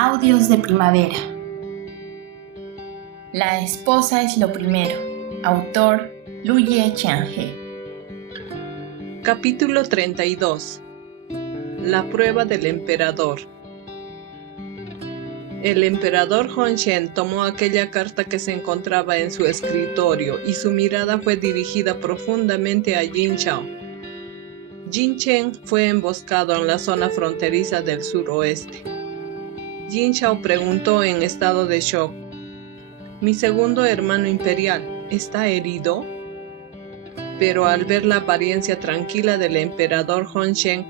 Audios de primavera. La esposa es lo primero. Autor Luye Qianhe. Capítulo 32. La prueba del emperador. El emperador Hongzhen tomó aquella carta que se encontraba en su escritorio y su mirada fue dirigida profundamente a Jin Chao. Jin Chen fue emboscado en la zona fronteriza del suroeste. Jin Chao preguntó en estado de shock: «Mi segundo hermano imperial, ¿está herido?». Pero al ver la apariencia tranquila del emperador Hongzhen,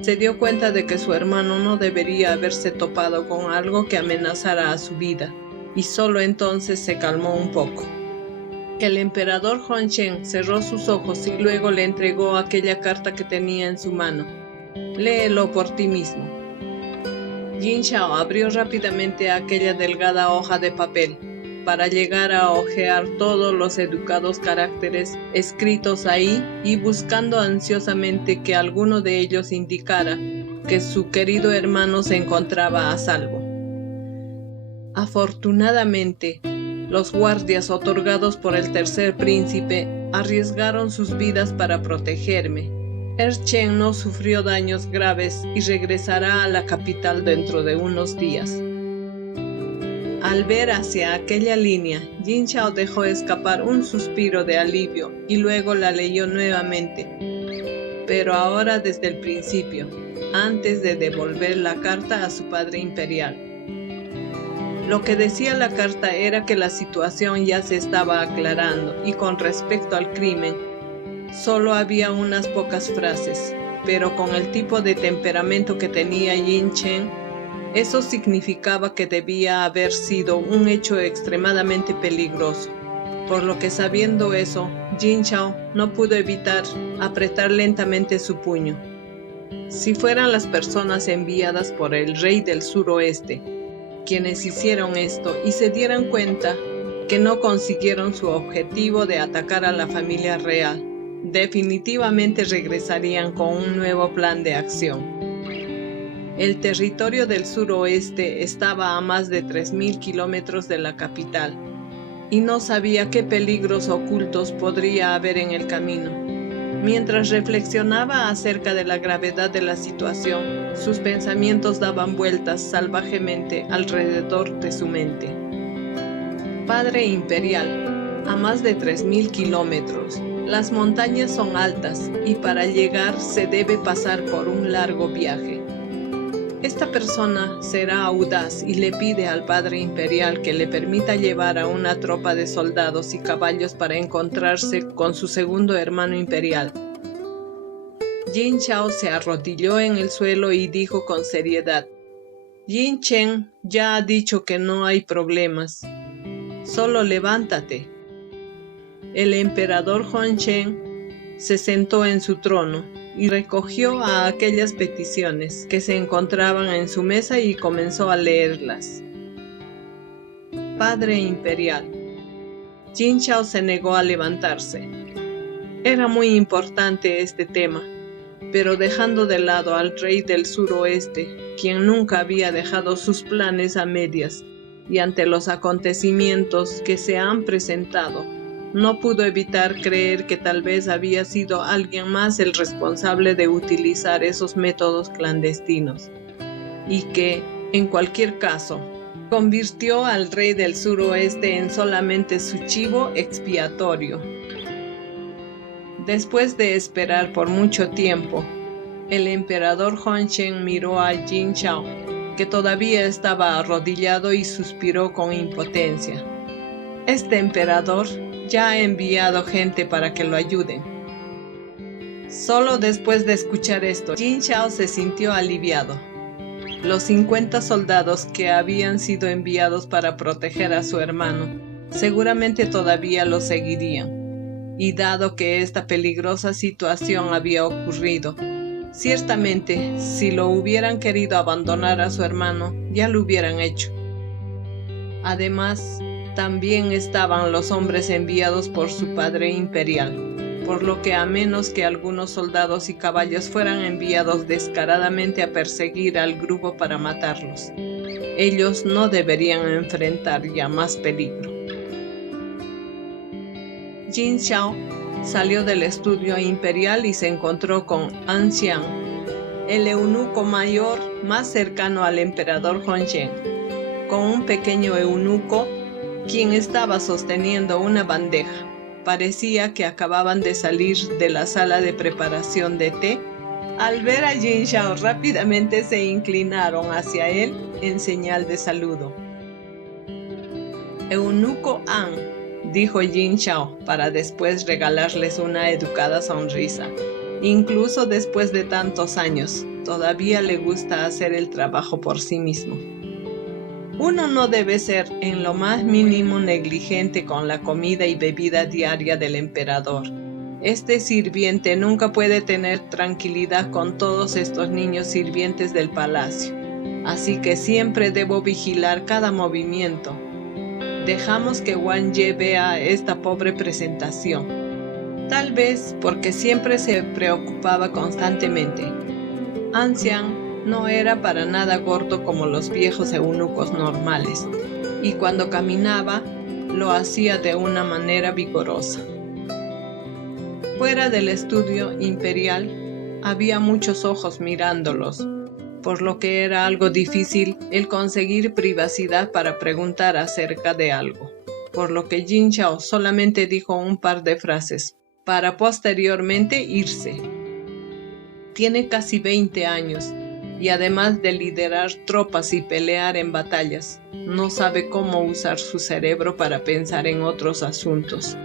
se dio cuenta de que su hermano no debería haberse topado con algo que amenazara a su vida, y solo entonces se calmó un poco. El emperador Hongzhen cerró sus ojos y luego le entregó aquella carta que tenía en su mano. «Léelo por ti mismo». Jin Chao abrió rápidamente aquella delgada hoja de papel, para llegar a hojear todos los educados caracteres escritos ahí y buscando ansiosamente que alguno de ellos indicara que su querido hermano se encontraba a salvo. Afortunadamente, los guardias otorgados por el tercer príncipe arriesgaron sus vidas para protegerme. Chen no sufrió daños graves y regresará a la capital dentro de unos días. Al ver hacia aquella línea, Jin Chao dejó escapar un suspiro de alivio y luego la leyó nuevamente, pero ahora desde el principio, antes de devolver la carta a su padre imperial. Lo que decía la carta era que la situación ya se estaba aclarando y con respecto al crimen, solo había unas pocas frases, pero con el tipo de temperamento que tenía Jin Chen, eso significaba que debía haber sido un hecho extremadamente peligroso, por lo que sabiendo eso, Jin Chao no pudo evitar apretar lentamente su puño. Si fueran las personas enviadas por el rey del suroeste, quienes hicieron esto y se dieran cuenta que no consiguieron su objetivo de atacar a la familia real, definitivamente regresarían con un nuevo plan de acción. El territorio del suroeste estaba a más de 3.000 kilómetros de la capital, y no sabía qué peligros ocultos podría haber en el camino. Mientras reflexionaba acerca de la gravedad de la situación, sus pensamientos daban vueltas salvajemente alrededor de su mente. Padre imperial, a más de 3.000 kilómetros, las montañas son altas y para llegar se debe pasar por un largo viaje. Esta persona será audaz y le pide al padre imperial que le permita llevar a una tropa de soldados y caballos para encontrarse con su segundo hermano imperial. Jin Chao se arrodilló en el suelo y dijo con seriedad: «Jin Chen ya ha dicho que no hay problemas. Solo levántate». El emperador Hongzhen se sentó en su trono y recogió a aquellas peticiones que se encontraban en su mesa y comenzó a leerlas. Padre imperial. Jin Chao se negó a levantarse. Era muy importante este tema, pero dejando de lado al rey del suroeste, quien nunca había dejado sus planes a medias, y ante los acontecimientos que se han presentado, no pudo evitar creer que tal vez había sido alguien más el responsable de utilizar esos métodos clandestinos, y que, en cualquier caso, convirtió al rey del suroeste en solamente su chivo expiatorio. Después de esperar por mucho tiempo, el emperador Hongzhen miró a Jin Chao, que todavía estaba arrodillado, y suspiró con impotencia. Este emperador ya ha enviado gente para que lo ayuden. Solo después de escuchar esto, Jin Chao se sintió aliviado. Los 50 soldados que habían sido enviados para proteger a su hermano, seguramente todavía lo seguirían. Y dado que esta peligrosa situación había ocurrido, ciertamente, si lo hubieran querido abandonar a su hermano, ya lo hubieran hecho. Además, también estaban los hombres enviados por su padre imperial. por lo que a menos que algunos soldados y caballos fueran enviados descaradamente a perseguir al grupo para matarlos, ellos no deberían enfrentar ya más peligro. Jin Xiao salió del estudio imperial y se encontró con An Xiang, el eunuco mayor más cercano al emperador Hongzhen, con un pequeño eunuco quien estaba sosteniendo una bandeja. Parecía que acababan de salir de la sala de preparación de té. Al ver a Jin Xiao, rápidamente se inclinaron hacia él en señal de saludo. «Eunuco An», dijo Jin Xiao, para después regalarles una educada sonrisa. Incluso después de tantos años, todavía le gusta hacer el trabajo por sí mismo. Uno no debe ser en lo más mínimo negligente con la comida y bebida diaria del emperador. Este sirviente nunca puede tener tranquilidad con todos estos niños sirvientes del palacio, así que siempre debo vigilar cada movimiento. Dejamos que Wang Ye vea esta pobre presentación, tal vez porque siempre se preocupaba constantemente. An Xiang no era para nada gordo como los viejos eunucos normales, y cuando caminaba, lo hacía de una manera vigorosa. Fuera del estudio imperial, había muchos ojos mirándolos, por lo que era algo difícil el conseguir privacidad para preguntar acerca de algo, por lo que Jin Xiao solamente dijo un par de frases, para posteriormente irse. Tiene casi 20 años, y además de liderar tropas y pelear en batallas, no sabe cómo usar su cerebro para pensar en otros asuntos.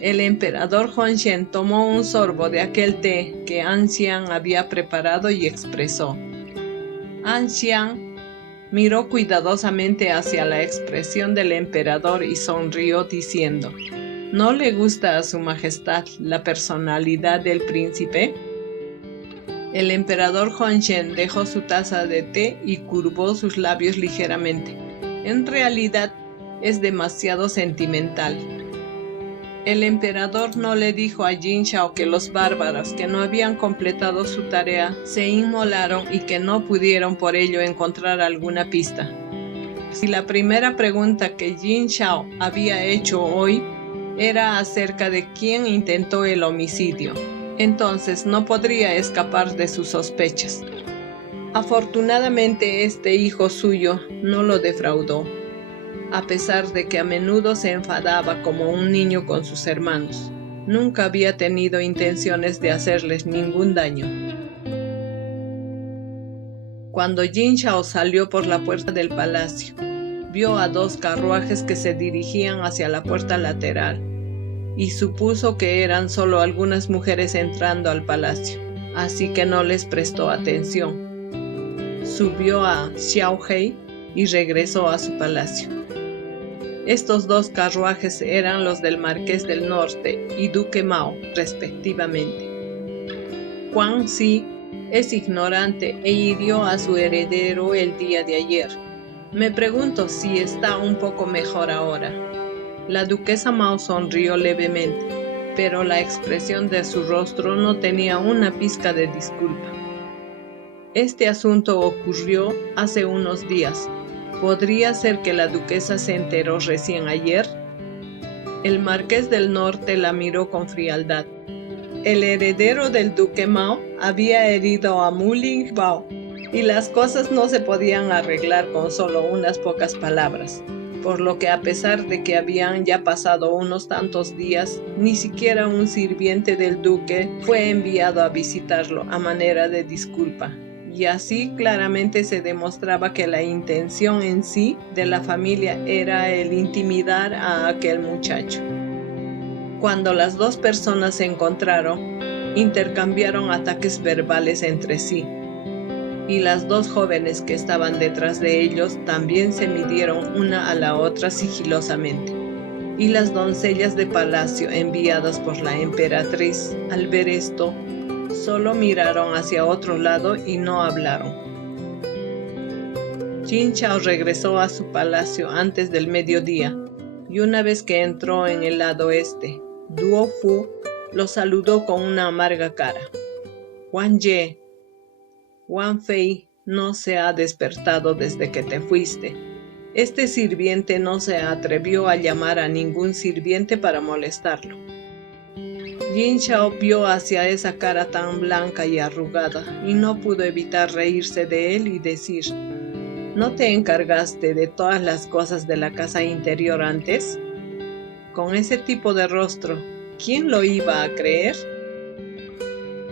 El emperador Hongzhen tomó un sorbo de aquel té que An Xiang había preparado y expresó. An Xiang miró cuidadosamente hacia la expresión del emperador y sonrió diciendo, ¿no le gusta a su majestad la personalidad del príncipe? El emperador Hongzhen dejó su taza de té y curvó sus labios ligeramente. En realidad, es demasiado sentimental. El emperador no le dijo a Jin Xiao que los bárbaros que no habían completado su tarea se inmolaron y que no pudieron por ello encontrar alguna pista. Si la primera pregunta que Jin Xiao había hecho hoy era acerca de quién intentó el homicidio, entonces no podría escapar de sus sospechas. Afortunadamente este hijo suyo no lo defraudó, a pesar de que a menudo se enfadaba como un niño con sus hermanos. Nunca había tenido intenciones de hacerles ningún daño. Cuando Jin Xiao salió por la puerta del palacio, vio a 2 carruajes que se dirigían hacia la puerta lateral, y supuso que eran solo algunas mujeres entrando al palacio, así que no les prestó atención. Subió a Xiaohei y regresó a su palacio. Estos 2 carruajes eran los del Marqués del Norte y Duque Mao, respectivamente. Huang Xi es ignorante e hirió a su heredero el día de ayer. Me pregunto si está un poco mejor ahora. La duquesa Mao sonrió levemente, pero la expresión de su rostro no tenía una pizca de disculpa. Este asunto ocurrió hace unos días. ¿Podría ser que la duquesa se enteró recién ayer? El Marqués del Norte la miró con frialdad. El heredero del duque Mao había herido a Mu Lingbao, y las cosas no se podían arreglar con solo unas pocas palabras. Por lo que a pesar de que habían ya pasado unos tantos días, ni siquiera un sirviente del duque fue enviado a visitarlo a manera de disculpa. Y así claramente se demostraba que la intención en sí de la familia era el intimidar a aquel muchacho. Cuando las 2 personas se encontraron, intercambiaron ataques verbales entre sí, y las 2 jóvenes que estaban detrás de ellos también se midieron una a la otra sigilosamente. Y las doncellas de palacio enviadas por la emperatriz, al ver esto, solo miraron hacia otro lado y no hablaron. Jin Xiao regresó a su palacio antes del mediodía, y una vez que entró en el lado este, Duo Fu Lo saludó con una amarga cara. Wang Ye, Wang Fei no se ha despertado desde que te fuiste. Este sirviente no se atrevió a llamar a ningún sirviente para molestarlo. Jin Xiao vio hacia esa cara tan blanca y arrugada y no pudo evitar reírse de él y decir: ¿No te encargaste de todas las cosas de la casa interior antes? Con ese tipo de rostro, ¿quién lo iba a creer?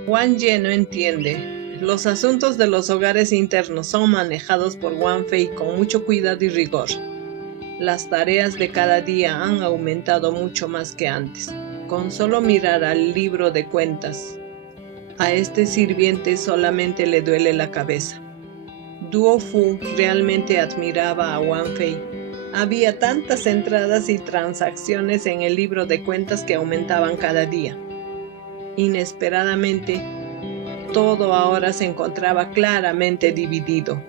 Wang Ye no entiende. Los asuntos de los hogares internos son manejados por Wang Fei con mucho cuidado y rigor. Las tareas de cada día han aumentado mucho más que antes. Con solo mirar al libro de cuentas, a este sirviente solamente le duele la cabeza. Duo Fu realmente admiraba a Wang Fei. Había tantas entradas y transacciones en el libro de cuentas que aumentaban cada día. Inesperadamente, todo ahora se encontraba claramente dividido.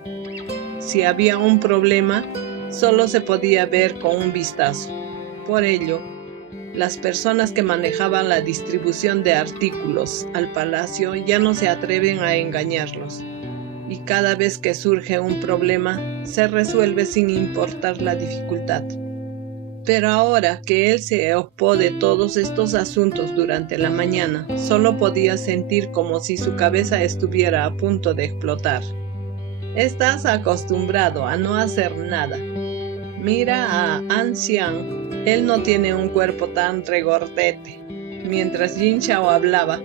Si había un problema, solo se podía ver con un vistazo. Por ello, las personas que manejaban la distribución de artículos al palacio ya no se atreven a engañarlos. Y cada vez que surge un problema, se resuelve sin importar la dificultad. Pero ahora que él se ocupó de todos estos asuntos durante la mañana, solo podía sentir como si su cabeza estuviera a punto de explotar. Estás acostumbrado a no hacer nada. Mira a An Xiang, él no tiene un cuerpo tan regordete. Mientras Jin Xiao hablaba,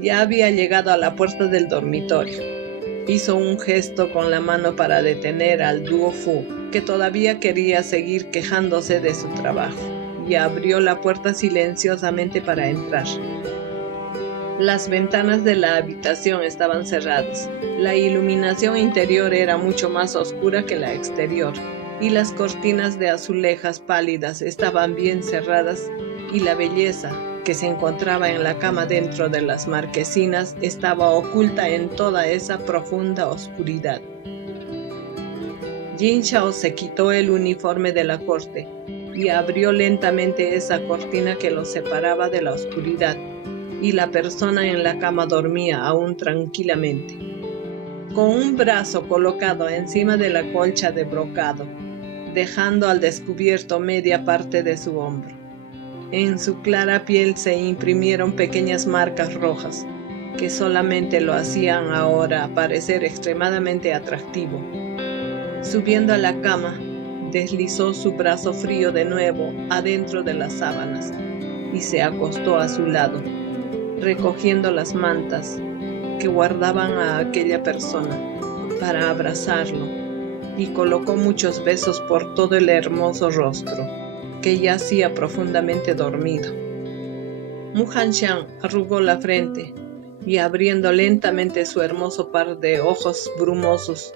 ya había llegado a la puerta del dormitorio. Hizo un gesto con la mano para detener al Duo Fu, que todavía quería seguir quejándose de su trabajo, y abrió la puerta silenciosamente para entrar. Las ventanas de la habitación estaban cerradas. La iluminación interior era mucho más oscura que la exterior, y las cortinas de azulejas pálidas estaban bien cerradas, y la belleza que se encontraba en la cama dentro de las marquesinas estaba oculta en toda esa profunda oscuridad. Jin Xiao se quitó el uniforme de la corte y abrió lentamente esa cortina que lo separaba de la oscuridad, y la persona en la cama dormía aún tranquilamente, con un brazo colocado encima de la colcha de brocado, dejando al descubierto media parte de su hombro. En su clara piel se imprimieron pequeñas marcas rojas, que solamente lo hacían ahora parecer extremadamente atractivo. Subiendo a la cama, deslizó su brazo frío de nuevo adentro de las sábanas y se acostó a su lado, recogiendo las mantas que guardaban a aquella persona para abrazarlo, y colocó muchos besos por todo el hermoso rostro, que yacía profundamente dormido. Mu Hanxiang arrugó la frente y, abriendo lentamente su hermoso par de ojos brumosos,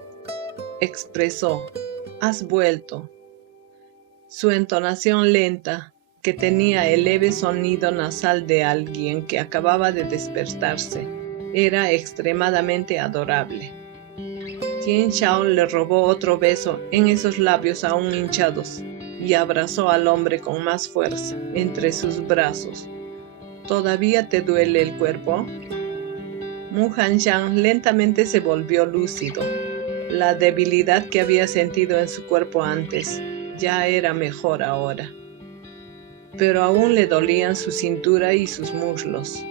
expresó: «Has vuelto». Su entonación lenta, que tenía el leve sonido nasal de alguien que acababa de despertarse, era extremadamente adorable. Jin Xiao le robó otro beso en esos labios aún hinchados y abrazó al hombre con más fuerza entre sus brazos. ¿Todavía te duele el cuerpo? Mu Hanxiang lentamente se volvió lúcido. La debilidad que había sentido en su cuerpo antes ya era mejor ahora, pero aún le dolían su cintura y sus muslos.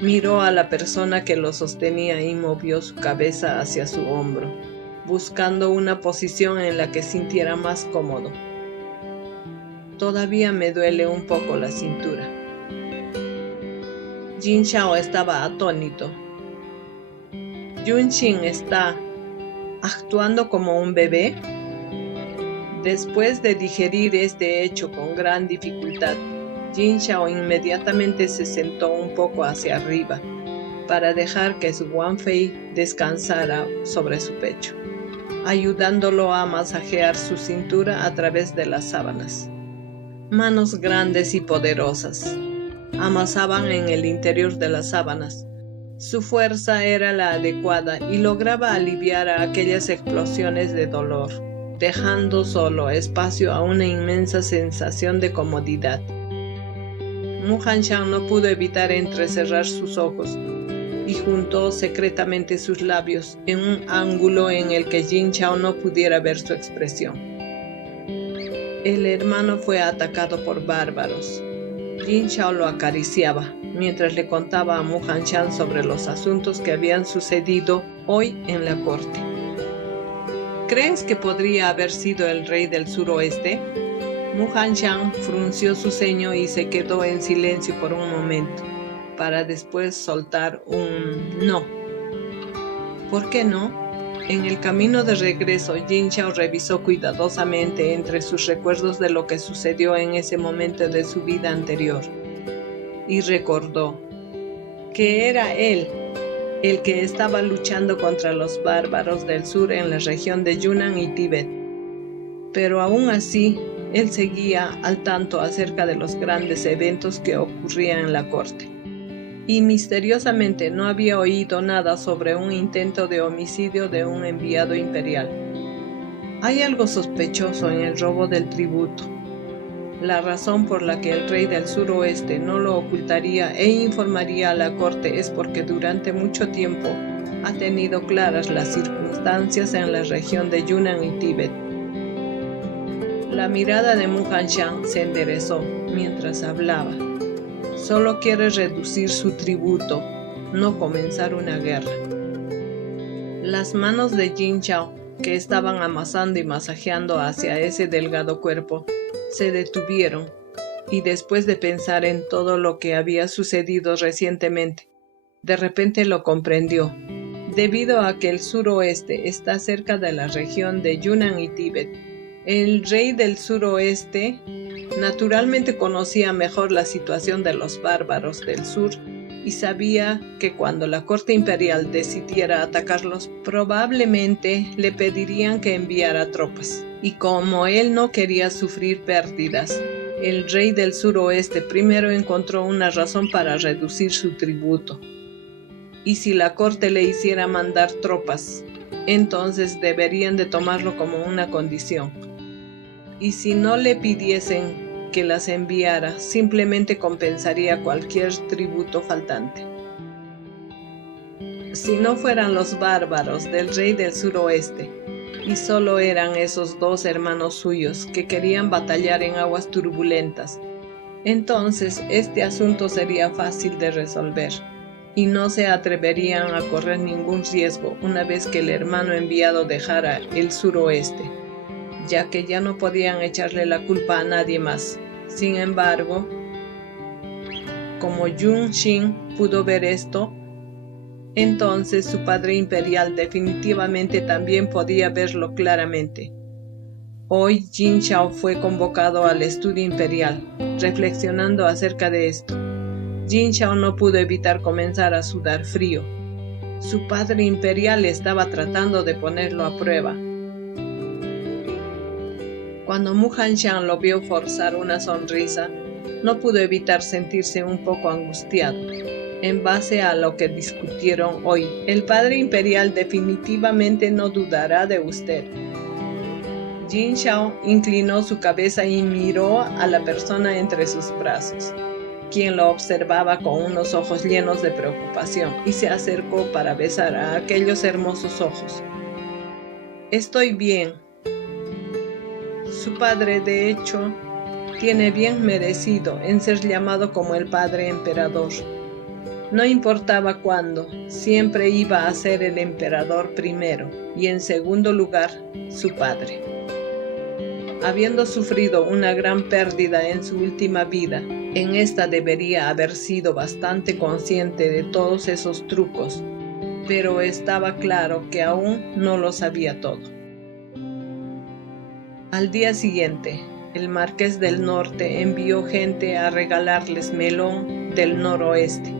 Miró a la persona que lo sostenía y movió su cabeza hacia su hombro, buscando una posición en la que sintiera más cómodo. Todavía me duele un poco la cintura. Jin Xiao estaba atónito. ¿Yunqing está actuando como un bebé? Después de digerir este hecho con gran dificultad, Jin Xiao inmediatamente se sentó un poco hacia arriba para dejar que su Wang Fei descansara sobre su pecho, ayudándolo a masajear su cintura a través de las sábanas. Manos grandes y poderosas amasaban en el interior de las sábanas. Su fuerza era la adecuada y lograba aliviar a aquellas explosiones de dolor, dejando solo espacio a una inmensa sensación de comodidad. Mu Hanshan no pudo evitar entrecerrar sus ojos y juntó secretamente sus labios en un ángulo en el que Jin Chao no pudiera ver su expresión. El hermano fue atacado por bárbaros. Jin Chao lo acariciaba mientras le contaba a Mu Hanshan sobre los asuntos que habían sucedido hoy en la corte. ¿Crees que podría haber sido el rey del suroeste? Mu Hanshan frunció su ceño y se quedó en silencio por un momento, para después soltar un no. ¿Por qué no? En el camino de regreso, Jin Chao revisó cuidadosamente entre sus recuerdos de lo que sucedió en ese momento de su vida anterior, y recordó que era él el que estaba luchando contra los bárbaros del sur en la región de Yunnan y Tíbet. Pero aún así, él seguía al tanto acerca de los grandes eventos que ocurrían en la corte. Y misteriosamente no había oído nada sobre un intento de homicidio de un enviado imperial. Hay algo sospechoso en el robo del tributo. La razón por la que el rey del suroeste no lo ocultaría e informaría a la corte es porque durante mucho tiempo ha tenido claras las circunstancias en la región de Yunnan y Tíbet. La mirada de Mu Hanshan se enderezó mientras hablaba. Solo quiere reducir su tributo, no comenzar una guerra. Las manos de Jin Chao, que estaban amasando y masajeando hacia ese delgado cuerpo, se detuvieron, y después de pensar en todo lo que había sucedido recientemente, de repente lo comprendió. Debido a que el suroeste está cerca de la región de Yunnan y Tíbet, el rey del suroeste naturalmente conocía mejor la situación de los bárbaros del sur y sabía que cuando la corte imperial decidiera atacarlos, probablemente le pedirían que enviara tropas. Y como él no quería sufrir pérdidas, el rey del suroeste primero encontró una razón para reducir su tributo. Y si la corte le hiciera mandar tropas, entonces deberían de tomarlo como una condición. Y si no le pidiesen que las enviara, simplemente compensaría cualquier tributo faltante. Si no fueran los bárbaros del rey del suroeste, y solo eran esos dos hermanos suyos que querían batallar en aguas turbulentas, entonces este asunto sería fácil de resolver, y no se atreverían a correr ningún riesgo una vez que el hermano enviado dejara el suroeste, ya que ya no podían echarle la culpa a nadie más. Sin embargo, como Jun Xin pudo ver esto, entonces su padre imperial definitivamente también podía verlo claramente. Hoy Jin Chao fue convocado al estudio imperial. Reflexionando acerca de esto, Jin Chao no pudo evitar comenzar a sudar frío. Su padre imperial estaba tratando de ponerlo a prueba. Cuando Mu Hanshan lo vio forzar una sonrisa, no pudo evitar sentirse un poco angustiado. En base a lo que discutieron hoy, el padre imperial definitivamente no dudará de usted. Jin Chao inclinó su cabeza y miró a la persona entre sus brazos, quien lo observaba con unos ojos llenos de preocupación, y se acercó para besar a aquellos hermosos ojos. Estoy bien. Su padre, de hecho, tiene bien merecido en ser llamado como el padre emperador. No importaba cuándo, siempre iba a ser el emperador primero y en segundo lugar, su padre. Habiendo sufrido una gran pérdida en su última vida, en esta debería haber sido bastante consciente de todos esos trucos, pero estaba claro que aún no lo sabía todo. Al día siguiente, el Marqués del Norte envió gente a regalarles melón del noroeste.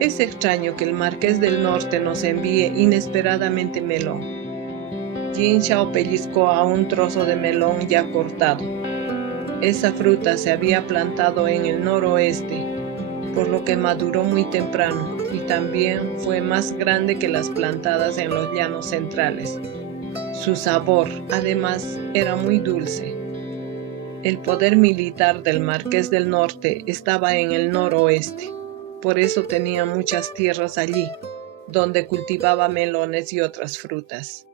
Es extraño que el Marqués del Norte nos envíe inesperadamente melón. Jin Chao pellizcó a un trozo de melón ya cortado. Esa fruta se había plantado en el noroeste, por lo que maduró muy temprano y también fue más grande que las plantadas en los llanos centrales. Su sabor, además, era muy dulce. El poder militar del Marqués del Norte estaba en el noroeste, por eso tenía muchas tierras allí, donde cultivaba melones y otras frutas.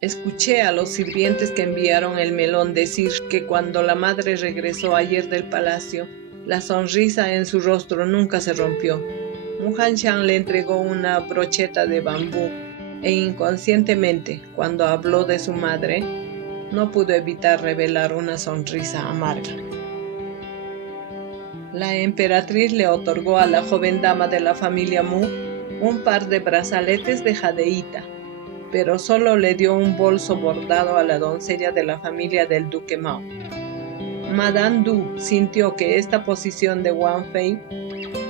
Escuché a los sirvientes que enviaron el melón decir que cuando la madre regresó ayer del palacio, la sonrisa en su rostro nunca se rompió. Muhanshan le entregó una brocheta de bambú e inconscientemente, cuando habló de su madre, no pudo evitar revelar una sonrisa amarga. La emperatriz le otorgó a la joven dama de la familia Mu un par de brazaletes de jadeíta, pero solo le dio un bolso bordado a la doncella de la familia del duque Mao. Madame Du sintió que esta posición de Wang Fei,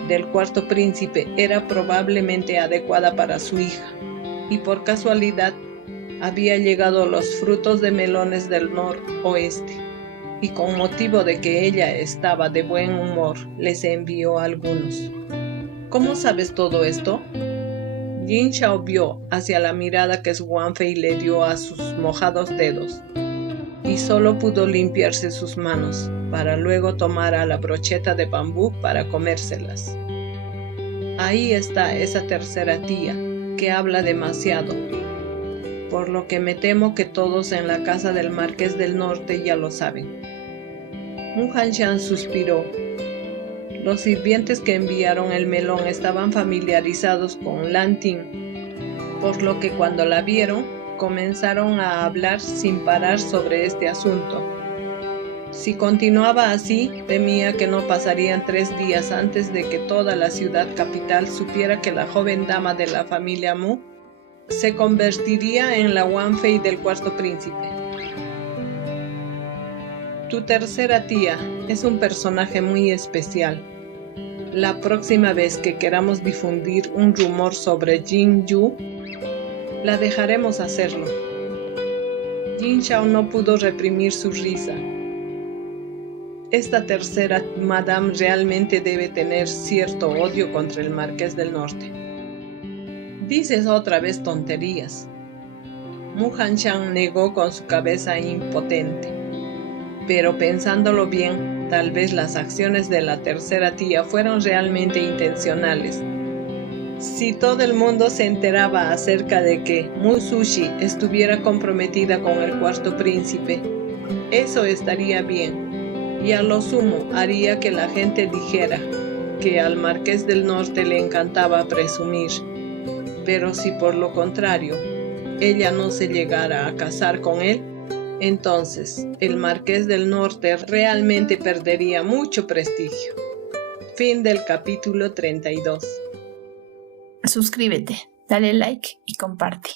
del cuarto príncipe, era probablemente adecuada para su hija, y por casualidad había llegado los frutos de melones del noroeste, y con motivo de que ella estaba de buen humor, les envió algunos. ¿Cómo sabes todo esto? Jin Xiao vio hacia la mirada que Wang Fei le dio a sus mojados dedos, y solo pudo limpiarse sus manos, para luego tomar a la brocheta de bambú para comérselas. Ahí está esa tercera tía, que habla demasiado, por lo que me temo que todos en la casa del Marqués del Norte ya lo saben. Muhanshan suspiró. Los sirvientes que enviaron el melón estaban familiarizados con Lan Ting, por lo que cuando la vieron, comenzaron a hablar sin parar sobre este asunto. Si continuaba así, temía que no pasarían 3 días antes de que toda la ciudad capital supiera que la joven dama de la familia Mu se convertiría en la Wang Fei del cuarto príncipe. Tu tercera tía es un personaje muy especial. La próxima vez que queramos difundir un rumor sobre Jin Yu, la dejaremos hacerlo. Jin Xiao no pudo reprimir su risa. Esta tercera madame realmente debe tener cierto odio contra el Marqués del Norte. Dices otra vez tonterías. Muhanshan negó con su cabeza impotente. Pero pensándolo bien, tal vez las acciones de la tercera tía fueron realmente intencionales. Si todo el mundo se enteraba acerca de que Mu Sushi estuviera comprometida con el cuarto príncipe, eso estaría bien, y a lo sumo haría que la gente dijera que al Marqués del Norte le encantaba presumir. Pero si por lo contrario, ella no se llegara a casar con él, entonces el Marqués del Norte realmente perdería mucho prestigio. Fin del capítulo 32. Suscríbete, dale like y comparte.